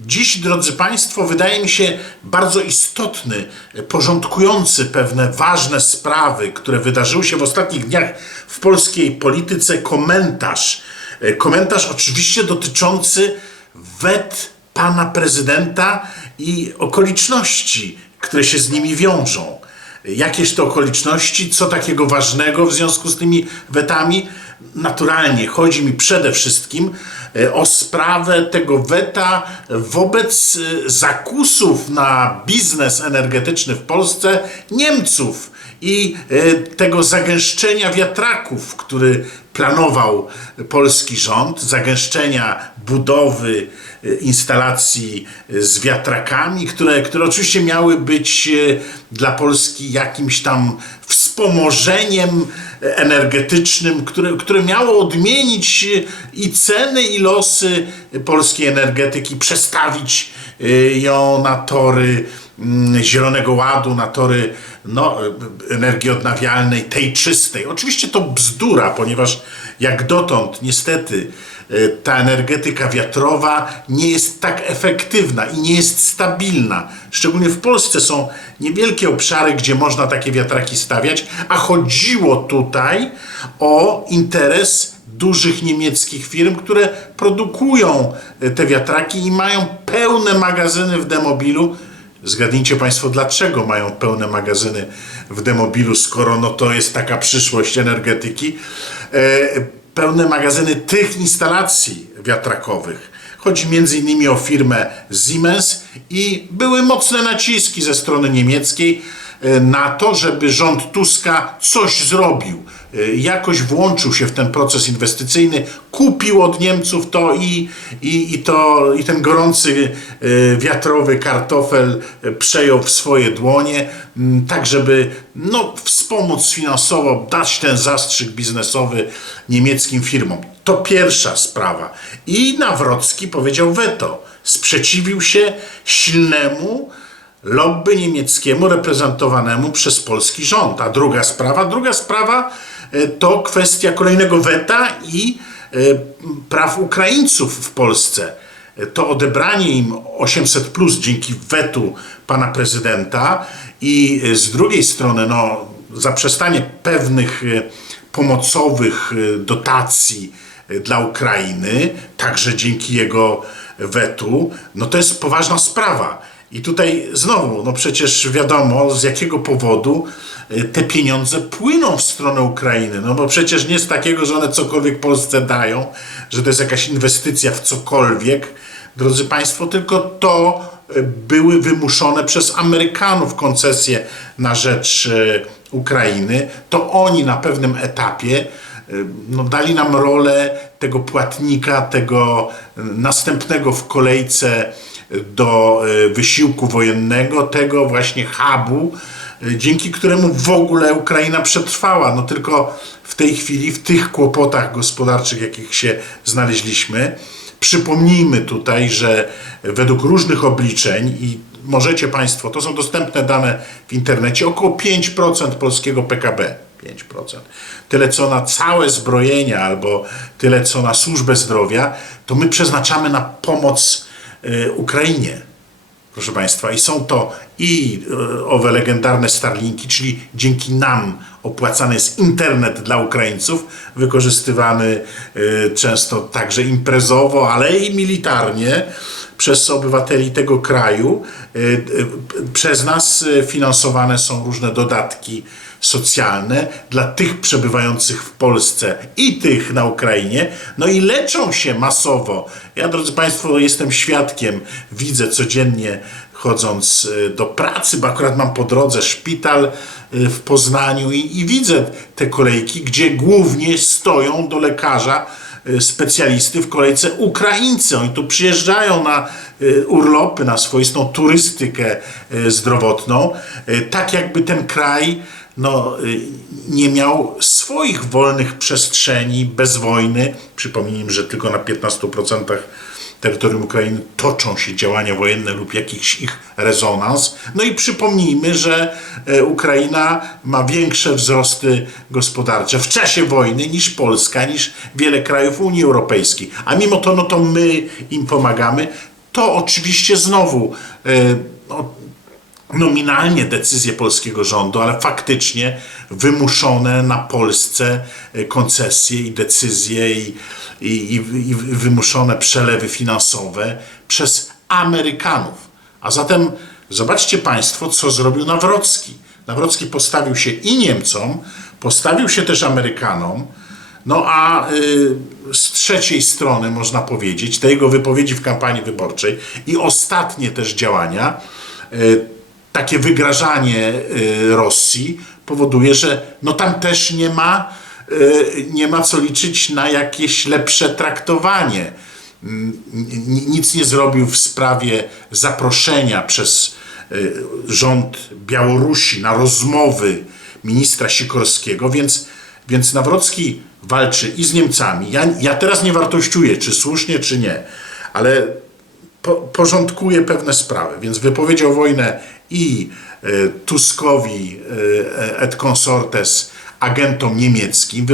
Dziś, drodzy Państwo, wydaje mi się bardzo istotny, porządkujący pewne ważne sprawy, które wydarzyły się w ostatnich dniach w polskiej polityce, komentarz. Komentarz oczywiście dotyczący wet pana prezydenta i okoliczności, które się z nimi wiążą. Jakież to okoliczności, co takiego ważnego w związku z tymi wetami? Naturalnie chodzi mi przede wszystkim o sprawę tego weta wobec zakusów na biznes energetyczny w Polsce Niemców i tego zagęszczenia wiatraków, który planował polski rząd, zagęszczenia budowy instalacji z wiatrakami, które oczywiście miały być dla Polski jakimś tam wspomożeniem energetycznym, które miało odmienić i ceny, i losy polskiej energetyki, przestawić ją na tory Zielonego Ładu, na tory energii odnawialnej, tej czystej. Oczywiście to bzdura, ponieważ jak dotąd niestety ta energetyka wiatrowa nie jest tak efektywna i nie jest stabilna. Szczególnie w Polsce są niewielkie obszary, gdzie można takie wiatraki stawiać, a chodziło tutaj o interes dużych niemieckich firm, które produkują te wiatraki i mają pełne magazyny w demobilu. Zgadnijcie Państwo, dlaczego mają pełne magazyny w demobilu, skoro to jest taka przyszłość energetyki. Pełne magazyny tych instalacji wiatrakowych. Chodzi m.in. o firmę Siemens i były mocne naciski ze strony niemieckiej na to, żeby rząd Tuska coś zrobił. Jakoś włączył się w ten proces inwestycyjny, kupił od Niemców to i ten gorący wiatrowy kartofel przejął w swoje dłonie, tak żeby wspomóc finansowo, dać ten zastrzyk biznesowy niemieckim firmom. To pierwsza sprawa. I Nawrocki powiedział weto. Sprzeciwił się silnemu lobby niemieckiemu reprezentowanemu przez polski rząd. A druga sprawa to kwestia kolejnego weta i praw Ukraińców w Polsce. To odebranie im 800+ dzięki wetu pana prezydenta i z drugiej strony zaprzestanie pewnych pomocowych dotacji dla Ukrainy, także dzięki jego wetu, to jest poważna sprawa. I tutaj znowu, przecież wiadomo z jakiego powodu te pieniądze płyną w stronę Ukrainy. Bo przecież nie z takiego, że one cokolwiek Polsce dają, że to jest jakaś inwestycja w cokolwiek, drodzy Państwo, tylko to były wymuszone przez Amerykanów koncesje na rzecz Ukrainy. To oni na pewnym etapie dali nam rolę tego płatnika, tego następnego w kolejce do wysiłku wojennego, tego właśnie hubu, dzięki któremu w ogóle Ukraina przetrwała. Tylko w tej chwili, w tych kłopotach gospodarczych, jakich się znaleźliśmy, przypomnijmy tutaj, że według różnych obliczeń, i możecie Państwo, to są dostępne dane w internecie, około 5% polskiego PKB. 5%. Tyle co na całe zbrojenia, albo tyle co na służbę zdrowia, to my przeznaczamy na pomoc Ukrainie, proszę Państwa. I są to i owe legendarne Starlinki, czyli dzięki nam opłacany jest internet dla Ukraińców, wykorzystywany często także imprezowo, ale i militarnie przez obywateli tego kraju. Przez nas finansowane są różne dodatki socjalne dla tych przebywających w Polsce i tych na Ukrainie, i leczą się masowo. Ja, drodzy Państwo, jestem świadkiem, widzę codziennie chodząc do pracy, bo akurat mam po drodze szpital w Poznaniu i widzę te kolejki, gdzie głównie stoją do lekarza specjalisty w kolejce Ukraińcy. Oni tu przyjeżdżają na urlopy, na swoistą turystykę zdrowotną, tak jakby ten kraj nie miał swoich wolnych przestrzeni bez wojny. Przypomnijmy, że tylko na 15% terytorium Ukrainy toczą się działania wojenne lub jakiś ich rezonans. I przypomnijmy, że Ukraina ma większe wzrosty gospodarcze w czasie wojny niż Polska, niż wiele krajów Unii Europejskiej. A mimo to, my im pomagamy. to oczywiście znowu nominalnie decyzje polskiego rządu, ale faktycznie wymuszone na Polsce koncesje i decyzje i wymuszone przelewy finansowe przez Amerykanów. A zatem zobaczcie Państwo, co zrobił Nawrocki. Nawrocki postawił się i Niemcom, postawił się też Amerykanom, no a z trzeciej strony można powiedzieć, te jego wypowiedzi w kampanii wyborczej i ostatnie też działania, takie wygrażanie Rosji powoduje, że no tam też nie ma co liczyć na jakieś lepsze traktowanie. Nic nie zrobił w sprawie zaproszenia przez rząd Białorusi na rozmowy ministra Sikorskiego, więc Nawrocki walczy i z Niemcami. Ja teraz nie wartościuję, czy słusznie, czy nie, ale porządkuje pewne sprawy, więc wypowiedział wojnę i Tuskowi et consortes, agentom niemieckim,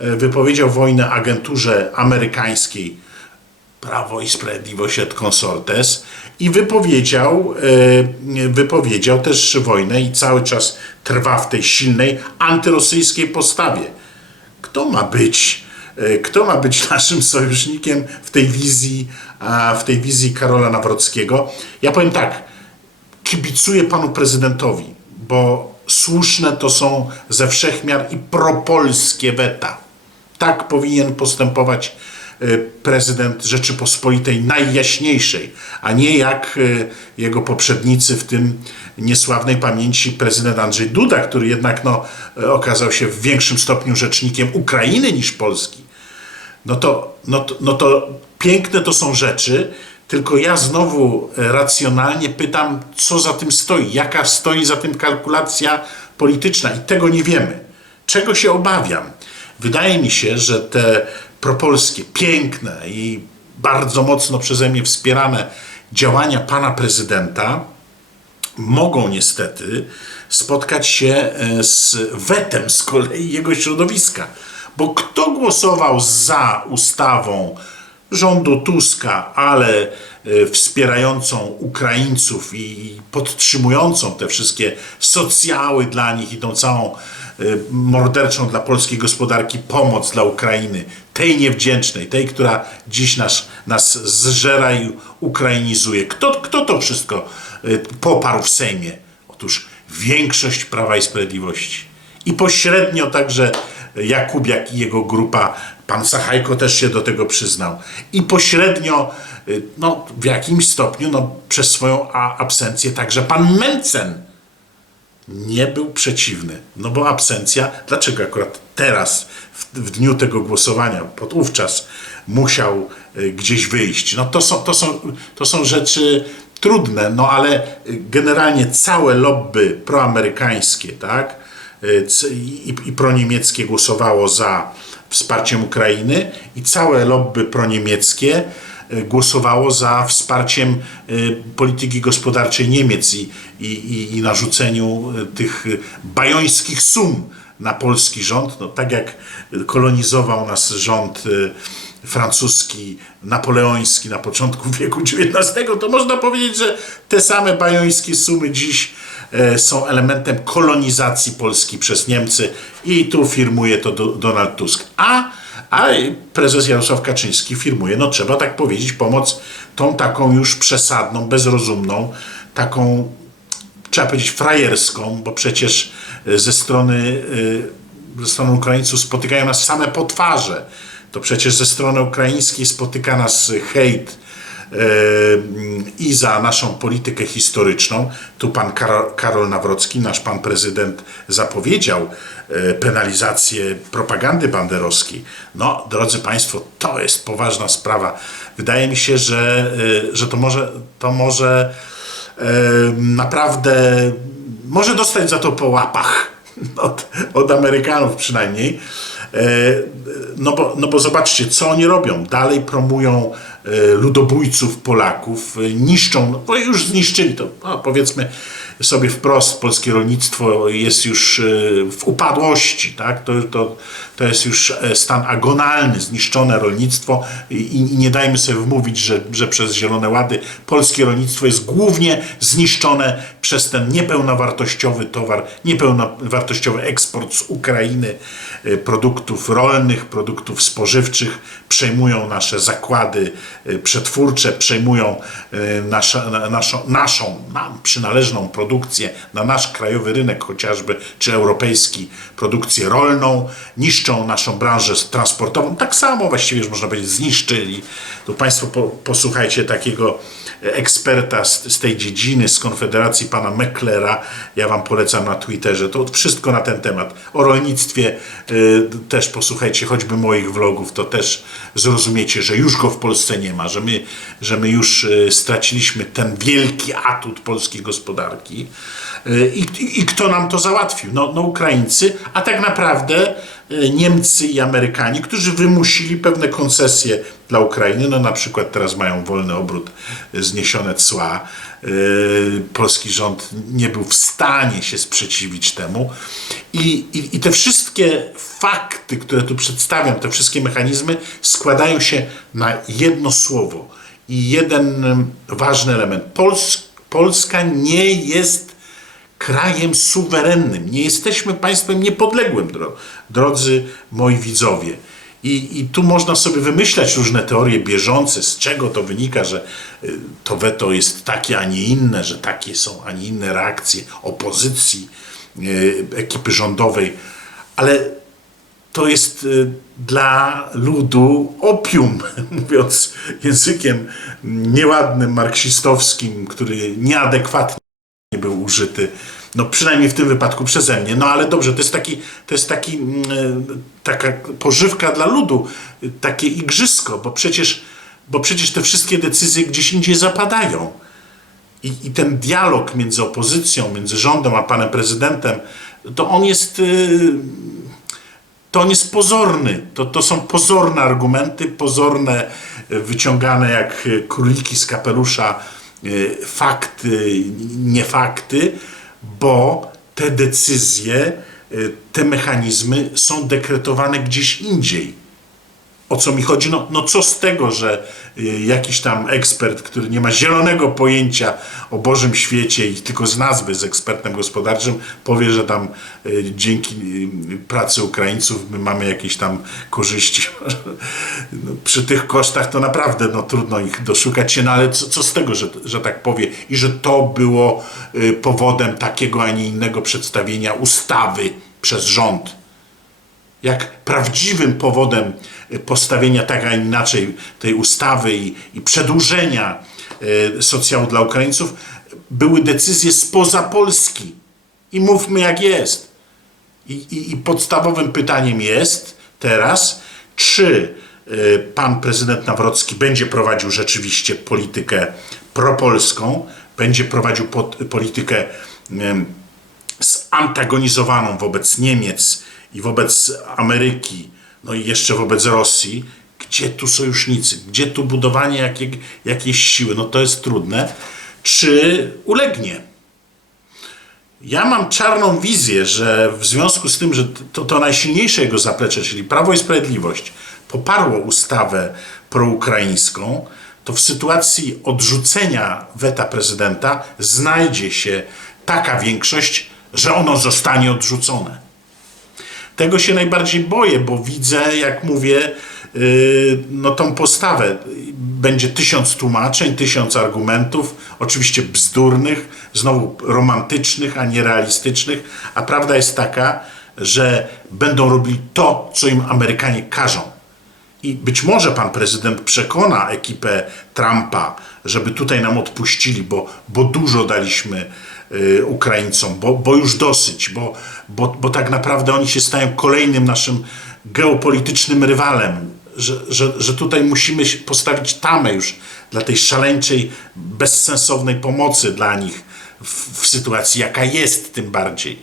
wypowiedział wojnę agenturze amerykańskiej Prawo i Sprawiedliwość et consortes i wypowiedział też wojnę i cały czas trwa w tej silnej antyrosyjskiej postawie. Kto ma być naszym sojusznikiem w tej wizji Karola Nawrockiego? Ja powiem tak, kibicuję panu prezydentowi, bo słuszne to są ze wszechmiar i propolskie weta. Tak powinien postępować prezydent Rzeczypospolitej najjaśniejszej, a nie jak jego poprzednicy, w tym niesławnej pamięci prezydent Andrzej Duda, który jednak okazał się w większym stopniu rzecznikiem Ukrainy niż Polski. No to piękne to są rzeczy, tylko ja znowu racjonalnie pytam, co za tym stoi, jaka stoi za tym kalkulacja polityczna i tego nie wiemy. Czego się obawiam? Wydaje mi się, że te propolskie, piękne i bardzo mocno przeze mnie wspierane działania pana prezydenta mogą niestety spotkać się z wetem z kolei jego środowiska. Bo kto głosował za ustawą rządu Tuska, ale wspierającą Ukraińców i podtrzymującą te wszystkie socjały dla nich i tą całą morderczą dla polskiej gospodarki pomoc dla Ukrainy, tej niewdzięcznej, tej, która dziś nas zżera i ukrainizuje. Kto to wszystko poparł w Sejmie? Otóż większość Prawa i Sprawiedliwości. I pośrednio także Jakubiak i jego grupa, pan Sachajko też się do tego przyznał. I pośrednio, w jakimś stopniu, przez swoją absencję także pan Mencen nie był przeciwny. No bo absencja, dlaczego akurat teraz, w dniu tego głosowania, wówczas musiał gdzieś wyjść? No to są rzeczy trudne, ale generalnie całe lobby proamerykańskie, tak, i proniemieckie głosowało za wsparciem Ukrainy i całe lobby proniemieckie głosowało za wsparciem polityki gospodarczej Niemiec i narzuceniu tych bajońskich sum na polski rząd. Tak jak kolonizował nas rząd francuski, napoleoński na początku wieku XIX, to można powiedzieć, że te same bajońskie sumy dziś są elementem kolonizacji Polski przez Niemcy i tu firmuje to Donald Tusk. A prezes Jarosław Kaczyński firmuje, trzeba tak powiedzieć, pomoc tą taką już przesadną, bezrozumną, taką, trzeba powiedzieć, frajerską, bo przecież ze strony Ukraińców spotykają nas same potwarze. To przecież ze strony ukraińskiej spotyka nas hejt i za naszą politykę historyczną. Tu pan Karol Nawrocki, nasz pan prezydent, zapowiedział penalizację propagandy banderowskiej. Drodzy Państwo, to jest poważna sprawa. Wydaje mi się, że to może naprawdę może dostać za to po łapach od Amerykanów przynajmniej. Bo zobaczcie, co oni robią. Dalej promują ludobójców Polaków, niszczą, no bo już zniszczyli to, no powiedzmy sobie wprost, polskie rolnictwo jest już w upadłości, tak? To jest już stan agonalny, zniszczone rolnictwo i nie dajmy sobie wmówić, że przez Zielone Łady polskie rolnictwo jest głównie zniszczone przez ten niepełnowartościowy towar, niepełnowartościowy eksport z Ukrainy produktów rolnych, produktów spożywczych, przejmują nasze zakłady przetwórcze, przejmują nam przynależną produkcję na nasz krajowy rynek chociażby, czy europejski, produkcję rolną, niszczą naszą branżę transportową. Tak samo właściwie już można powiedzieć zniszczyli. Tu Państwo posłuchajcie takiego eksperta z tej dziedziny, z Konfederacji, pana Mecklera. Ja Wam polecam na Twitterze. To wszystko na ten temat. O rolnictwie też posłuchajcie, choćby moich vlogów, to też zrozumiecie, że już go w Polsce nie ma, że my już straciliśmy ten wielki atut polskiej gospodarki. I kto nam to załatwił? No Ukraińcy, a tak naprawdę Niemcy i Amerykanie, którzy wymusili pewne koncesje dla Ukrainy. No na przykład teraz mają wolny obrót, zniesione cła. Polski rząd nie był w stanie się sprzeciwić temu. I te wszystkie fakty, które tu przedstawiam, te wszystkie mechanizmy składają się na jedno słowo i jeden ważny element. Polska nie jest krajem suwerennym. Nie jesteśmy państwem niepodległym, drodzy moi widzowie. I tu można sobie wymyślać różne teorie bieżące, z czego to wynika, że to weto jest takie, a nie inne, że takie są, a nie inne reakcje opozycji, ekipy rządowej. Ale to jest dla ludu opium, mówiąc językiem nieładnym, marksistowskim, który nieadekwatnie był użyty, no przynajmniej w tym wypadku przeze mnie. No ale dobrze, to jest taka pożywka dla ludu, takie igrzysko, bo przecież te wszystkie decyzje gdzieś indziej zapadają. I ten dialog między opozycją, między rządem a panem prezydentem, to on jest pozorny. To są pozorne argumenty, pozorne, wyciągane jak króliki z kapelusza fakty, nie fakty, bo te decyzje, te mechanizmy są dekretowane gdzieś indziej. O co mi chodzi? No co z tego, że jakiś tam ekspert, który nie ma zielonego pojęcia o Bożym świecie i tylko z nazwy jest ekspertem gospodarczym, powie, że tam dzięki pracy Ukraińców my mamy jakieś tam korzyści. No, przy tych kosztach to naprawdę trudno ich doszukać się, no ale co z tego, że tak powie i że to było powodem takiego, a nie innego przedstawienia ustawy przez rząd. Jak prawdziwym powodem postawienia tak, a inaczej tej ustawy i przedłużenia socjału dla Ukraińców były decyzje spoza Polski. I mówmy jak jest. I podstawowym pytaniem jest teraz, czy pan prezydent Nawrocki będzie prowadził rzeczywiście politykę propolską, będzie prowadził politykę zantagonizowaną wobec Niemiec i wobec Ameryki, no i jeszcze wobec Rosji. Gdzie tu sojusznicy? Gdzie tu budowanie jakiejś siły? No to jest trudne. Czy ulegnie? Ja mam czarną wizję, że w związku z tym, że to najsilniejsze jego zaplecze, czyli Prawo i Sprawiedliwość, poparło ustawę proukraińską, to w sytuacji odrzucenia weta prezydenta znajdzie się taka większość, że ono zostanie odrzucone. Tego się najbardziej boję, bo widzę, jak mówię, tą postawę. Będzie 1000 tłumaczeń, 1000 argumentów, oczywiście bzdurnych, znowu romantycznych, a nie realistycznych, a prawda jest taka, że będą robili to, co im Amerykanie każą. I być może pan prezydent przekona ekipę Trumpa, żeby tutaj nam odpuścili, bo dużo daliśmy Ukraińcom, bo już dosyć, bo tak naprawdę oni się stają kolejnym naszym geopolitycznym rywalem, że tutaj musimy postawić tamę już dla tej szaleńczej, bezsensownej pomocy dla nich w sytuacji, jaka jest, tym bardziej.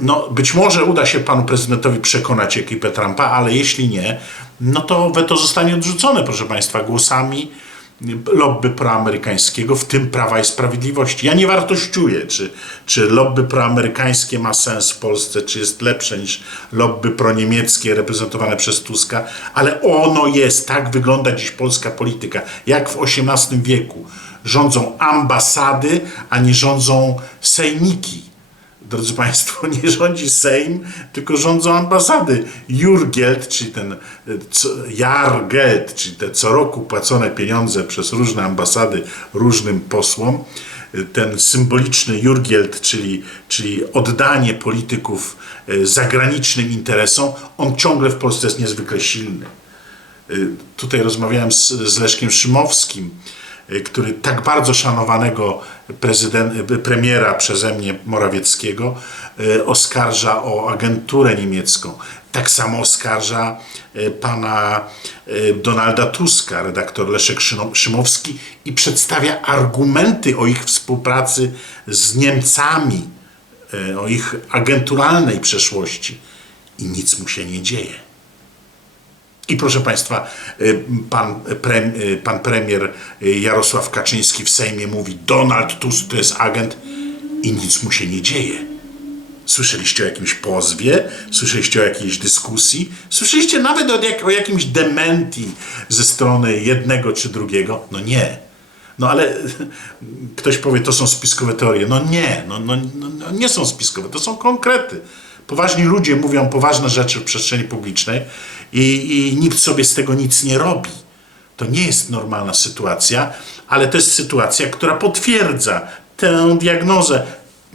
No, być może uda się panu prezydentowi przekonać ekipę Trumpa, ale jeśli nie, no to weto zostanie odrzucone, proszę Państwa, głosami lobby proamerykańskiego, w tym Prawa i Sprawiedliwości. Ja nie wartościuję, czy lobby proamerykańskie ma sens w Polsce, czy jest lepsze niż lobby proniemieckie reprezentowane przez Tuska, ale ono jest, tak wygląda dziś polska polityka, jak w XVIII wieku. Rządzą ambasady, a nie rządzą sejmiki. Drodzy Państwo, nie rządzi Sejm, tylko rządzą ambasady. Jurgeld, czyli ten Jahrgeld, czyli te co roku płacone pieniądze przez różne ambasady różnym posłom, ten symboliczny Jurgeld, czyli oddanie polityków zagranicznym interesom, on ciągle w Polsce jest niezwykle silny. Tutaj rozmawiałem z Leszkiem Szymowskim, który tak bardzo szanowanego premiera przeze mnie Morawieckiego oskarża o agenturę niemiecką. Tak samo oskarża pana Donalda Tuska, redaktor Leszek Szymowski, i przedstawia argumenty o ich współpracy z Niemcami, o ich agenturalnej przeszłości. I nic mu się nie dzieje. I proszę Państwa, pan premier Jarosław Kaczyński w Sejmie mówi: Donald Tusk to jest agent, i nic mu się nie dzieje. Słyszeliście o jakimś pozwie? Słyszeliście o jakiejś dyskusji? Słyszeliście nawet o jakimś dementi ze strony jednego czy drugiego? No nie. No ale ktoś powie, to są spiskowe teorie. No nie, nie są spiskowe, to są konkrety. Poważni ludzie mówią poważne rzeczy w przestrzeni publicznej i nikt sobie z tego nic nie robi. To nie jest normalna sytuacja, ale to jest sytuacja, która potwierdza tę diagnozę.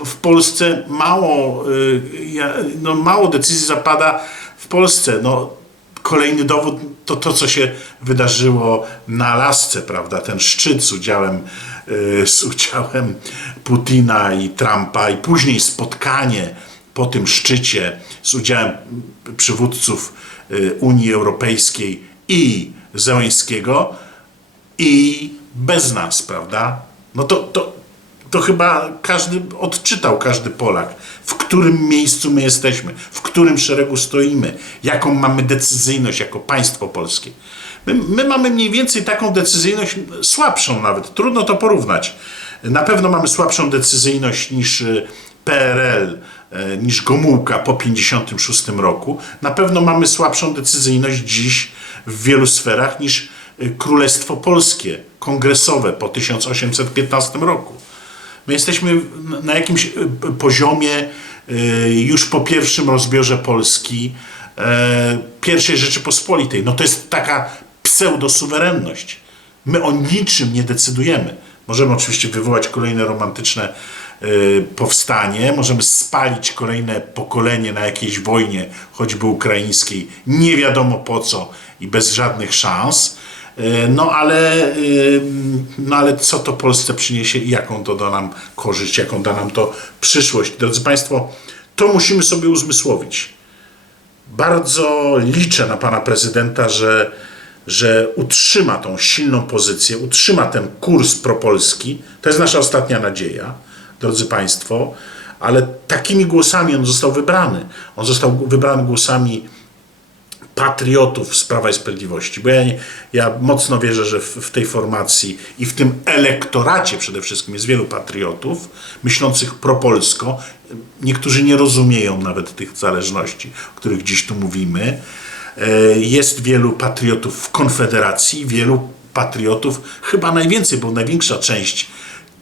W Polsce mało decyzji zapada w Polsce. No, kolejny dowód to, co się wydarzyło na Alasce, prawda? Ten szczyt z udziałem Putina i Trumpa, i później spotkanie po tym szczycie z udziałem przywódców Unii Europejskiej i Zełenskiego, i bez nas, prawda? No to chyba odczytał każdy Polak, w którym miejscu my jesteśmy, w którym szeregu stoimy, jaką mamy decyzyjność jako państwo polskie. My mamy mniej więcej taką decyzyjność, słabszą nawet, trudno to porównać. Na pewno mamy słabszą decyzyjność niż PRL, niż Gomułka po 1956 roku. Na pewno mamy słabszą decyzyjność dziś w wielu sferach niż Królestwo Polskie, kongresowe po 1815 roku. My jesteśmy na jakimś poziomie już po pierwszym rozbiorze Polski, pierwszej Rzeczypospolitej. No to jest taka pseudosuwerenność. My o niczym nie decydujemy. Możemy oczywiście wywołać kolejne romantyczne powstanie, możemy spalić kolejne pokolenie na jakiejś wojnie, choćby ukraińskiej, nie wiadomo po co i bez żadnych szans. No ale co to Polsce przyniesie i jaką to da nam korzyść, jaką da nam to przyszłość. Drodzy Państwo, to musimy sobie uzmysłowić. Bardzo liczę na pana prezydenta, że utrzyma tą silną pozycję, utrzyma ten kurs propolski. To jest nasza ostatnia nadzieja, drodzy Państwo, ale takimi głosami on został wybrany. On został wybrany głosami patriotów z Prawa i Sprawiedliwości, bo ja mocno wierzę, że w tej formacji i w tym elektoracie przede wszystkim jest wielu patriotów myślących propolsko. Niektórzy nie rozumieją nawet tych zależności, o których dziś tu mówimy. Jest wielu patriotów w Konfederacji, wielu patriotów, chyba najwięcej, bo największa część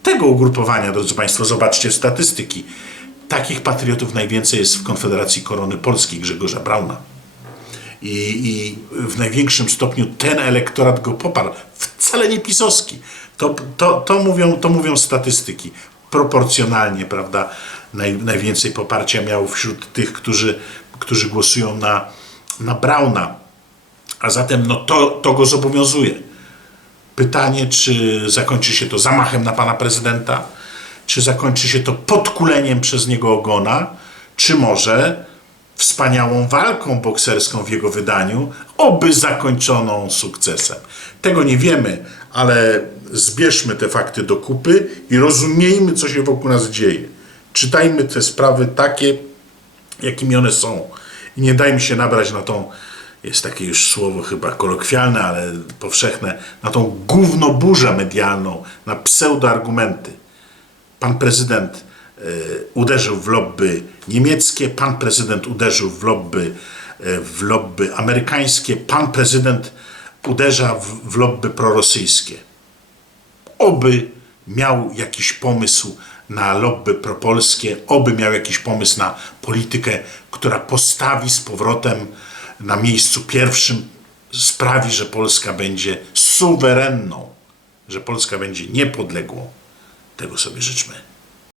tego ugrupowania, drodzy Państwo, zobaczcie statystyki. Takich patriotów najwięcej jest w Konfederacji Korony Polskiej Grzegorza Brauna. I w największym stopniu ten elektorat go poparł, wcale nie pisowski. To mówią statystyki. Proporcjonalnie, prawda, najwięcej poparcia miał wśród tych, którzy głosują na Brauna. A zatem no to go zobowiązuje. Pytanie, czy zakończy się to zamachem na pana prezydenta, czy zakończy się to podkuleniem przez niego ogona, czy może wspaniałą walką bokserską w jego wydaniu, oby zakończoną sukcesem. Tego nie wiemy, ale zbierzmy te fakty do kupy i rozumiejmy, co się wokół nas dzieje. Czytajmy te sprawy takie, jakimi one są. I nie dajmy się nabrać na tą jest takie już słowo chyba kolokwialne, ale powszechne, na tą gównoburzę medialną, na pseudoargumenty. Pan prezydent uderzył w lobby niemieckie, pan prezydent uderzył w lobby amerykańskie, pan prezydent uderza w lobby prorosyjskie. Oby miał jakiś pomysł na lobby propolskie, oby miał jakiś pomysł na politykę, która postawi z powrotem na miejscu pierwszym, sprawi, że Polska będzie suwerenną, że Polska będzie niepodległą. Tego sobie życzmy.